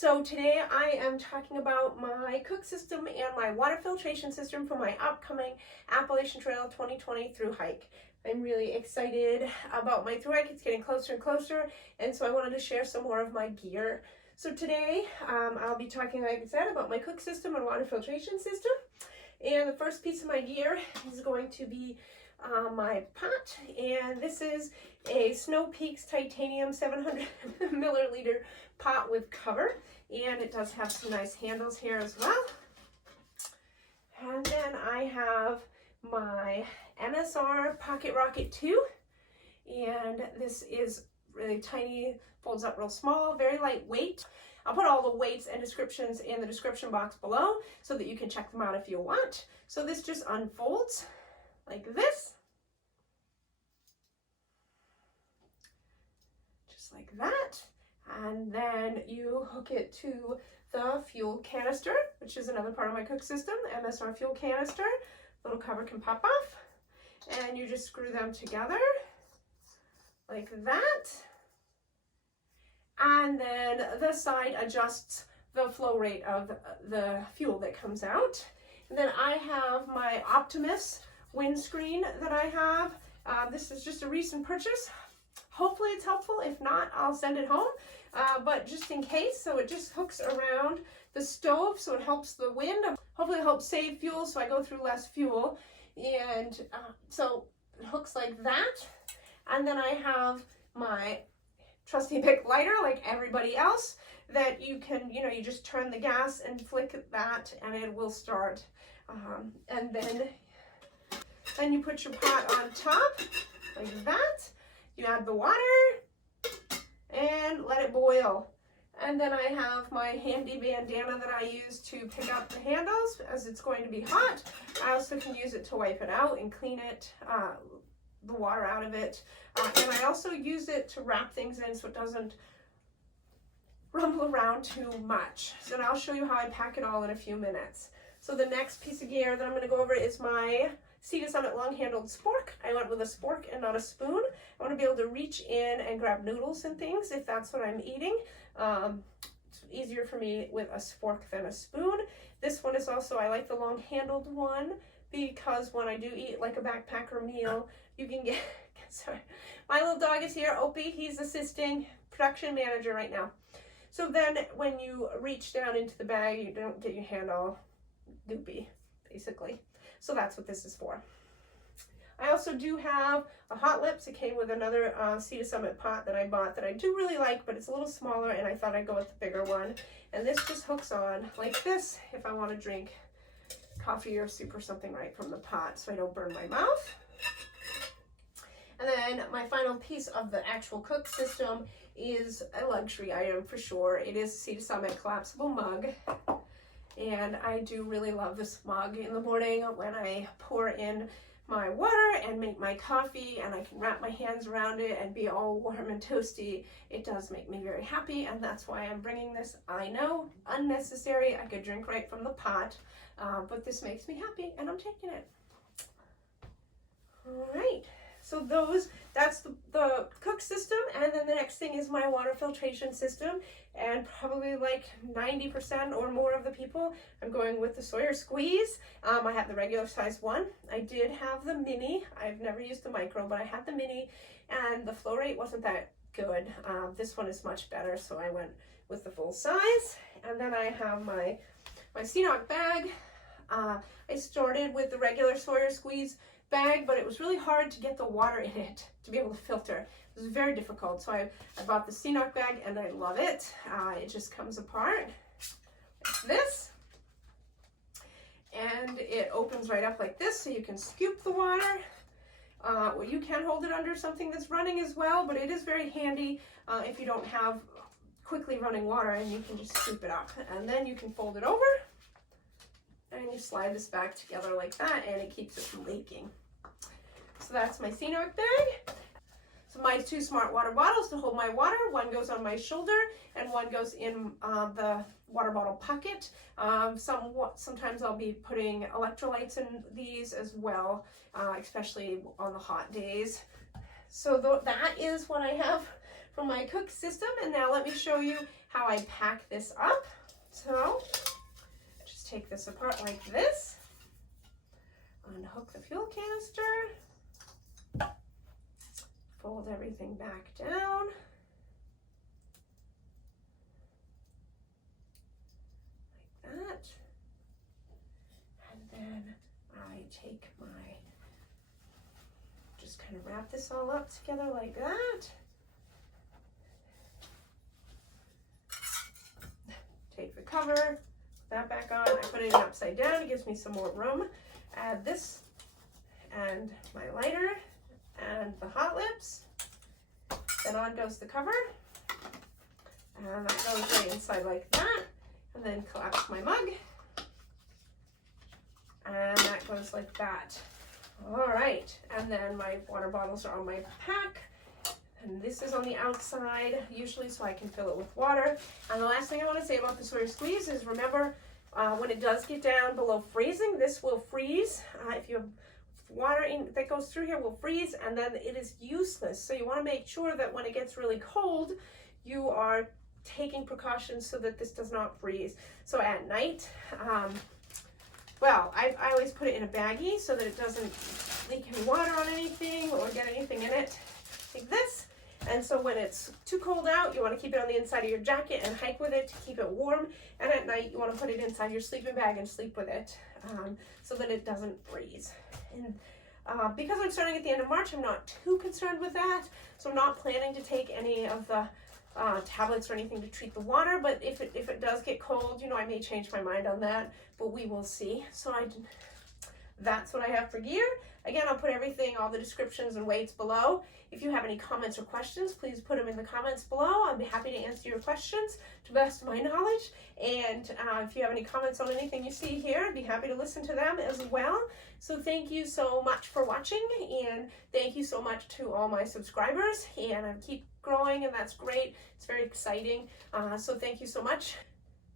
So today I am talking about my cook system and my water filtration system for my upcoming Appalachian Trail 2020 through hike. I'm really excited about my through hike. It's getting closer and closer, and so I wanted to share some more of my gear. So today I'll be talking, like I said, about my cook system and water filtration system. And the first piece of my gear is going to be my pot, and this is a Snow Peaks Titanium 700 milliliter pot with cover, and it does have some nice handles here as well. And then I have my MSR Pocket Rocket 2, and this is really tiny, folds up real small, very lightweight. I'll put all the weights and descriptions in the description box below so that you can check them out if you want. So this just unfolds like this, just like that, and then you hook it to the fuel canister, which is another part of my cook system, the MSR fuel canister. Little cover can pop off, and you just screw them together like that, and then this side adjusts the flow rate of the fuel that comes out. And then I have my Optimus Wind Screen that I have. This is just a recent purchase. Hopefully it's helpful. If not, I'll send it home. But just in case, so it just hooks around the stove, so it helps the wind. Hopefully it helps save fuel, so I go through less fuel. And so it hooks like that. And then I have my trusty pick lighter, like everybody else, that you can, you just turn the gas and flick that, and it will start. And then you put your pot on top like that. You add the water and let it boil. And then I have my handy bandana that I use to pick up the handles as it's going to be hot. I also can use it to wipe it out and clean it, the water out of it. And I also use it to wrap things in so it doesn't rumble around too much. So I'll show you how I pack it all in a few minutes. So the next piece of gear that I'm going to go over is my Summit long-handled spork. I went with a spork and not a spoon. I want to be able to reach in and grab noodles and things if that's what I'm eating. It's easier for me with a spork than a spoon. This one is also, I like the long-handled one because when I do eat like a backpacker meal, you can get, sorry, my little dog is here, Opie, he's assisting production manager right now. So then when you reach down into the bag, you don't get your hand all goopy, basically. So that's what this is for. I also do have a hot lips. It came with another Summit pot that I bought that I do really like, but it's a little smaller, and I thought I'd go with the bigger one. And this just hooks on like this if I want to drink coffee or soup or something right from the pot so I don't burn my mouth. And then my final piece of the actual cook system is a luxury item for sure. It is a Summit Collapsible Mug. And I do really love this mug in the morning when I pour in my water and make my coffee, and I can wrap my hands around it and be all warm and toasty. It does make me very happy, and that's why I'm bringing this. I know, unnecessary. I could drink right from the pot, but this makes me happy, and I'm taking it. All right. So that's the cook system, and then the next thing is my water filtration system, and probably like 90% or more of the people, I'm going with the Sawyer Squeeze. I have the regular size one. I did have the mini. I've never used the micro, but I had the mini, and the flow rate wasn't that good. This one is much better, so I went with the full size. And then I have my CNOC Bag. I started with the regular Sawyer Squeeze bag, but it was really hard to get the water in it to be able to filter. It was very difficult, so I bought the CNOC Bag, and I love it. It just comes apart like this, and it opens right up like this, so you can scoop the water. Well, you can hold it under something that's running as well, but it is very handy if you don't have quickly running water, and you can just scoop it up, and then you can fold it over, and you slide this back together like that, and it keeps it from leaking. So that's my CNOC Bag. So my two smart water bottles to hold my water. One goes on my shoulder, and one goes in the water bottle pocket. Sometimes I'll be putting electrolytes in these as well, especially on the hot days. So that is what I have from my cook system. And now let me show you how I pack this up. So just take this apart like this, unhook the fuel canister, fold everything back down, like that, and then I take my, just kind of wrap this all up together like that. Take the cover, put that back on. I put it in upside down. It gives me some more room. Add this and my lighter and the hot lips. Then on goes the cover. And that goes right inside like that. And then collapse my mug. And that goes like that. All right. And then my water bottles are on my pack. And this is on the outside, usually so I can fill it with water. And the last thing I want to say about the Sawyer Squeeze is remember, when it does get down below freezing, this will freeze. If you have water that goes through here, will freeze, and then it is useless. So you want to make sure that when it gets really cold, you are taking precautions so that this does not freeze. So at night, well, I always put it in a baggie so that it doesn't leak any water on anything or get anything in it, like this. And so when it's too cold out, you want to keep it on the inside of your jacket and hike with it to keep it warm. And at night, you want to put it inside your sleeping bag and sleep with it so that it doesn't freeze. And because I'm starting at the end of March, I'm not too concerned with that. So I'm not planning to take any of the tablets or anything to treat the water. But if it does get cold, you know, I may change my mind on that, but we will see. So that's what I have for gear. Again, I'll put everything, all the descriptions and weights below. If you have any comments or questions, please put them in the comments below. I'll be happy to answer your questions to the best of my knowledge. And if you have any comments on anything you see here, I'd be happy to listen to them as well. So thank you so much for watching, and thank you so much to all my subscribers. And I keep growing, and that's great. It's very exciting. So thank you so much.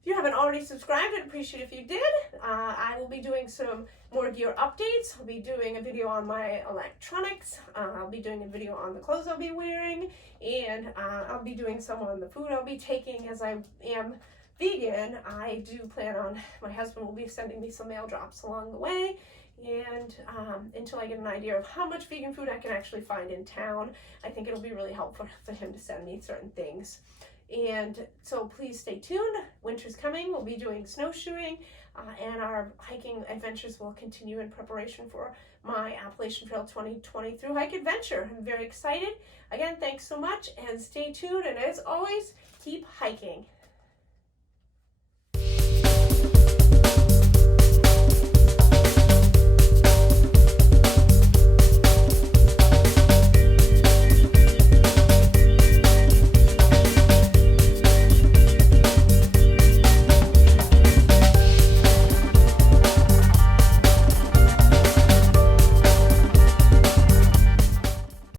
If you haven't already subscribed, I'd appreciate it if you did. I will be doing some more gear updates. I'll be doing a video on my electronics. I'll be doing a video on the clothes I'll be wearing, and I'll be doing some on the food I'll be taking. As I am vegan, I do plan on, my husband will be sending me some mail drops along the way, and until I get an idea of how much vegan food I can actually find in town, I think it'll be really helpful for him to send me certain things. And so please stay tuned. Winter's coming. We'll be doing snowshoeing, and our hiking adventures will continue in preparation for my Appalachian Trail 2020 through hike adventure. I'm very excited. Again, thanks so much, and stay tuned. And as always, keep hiking.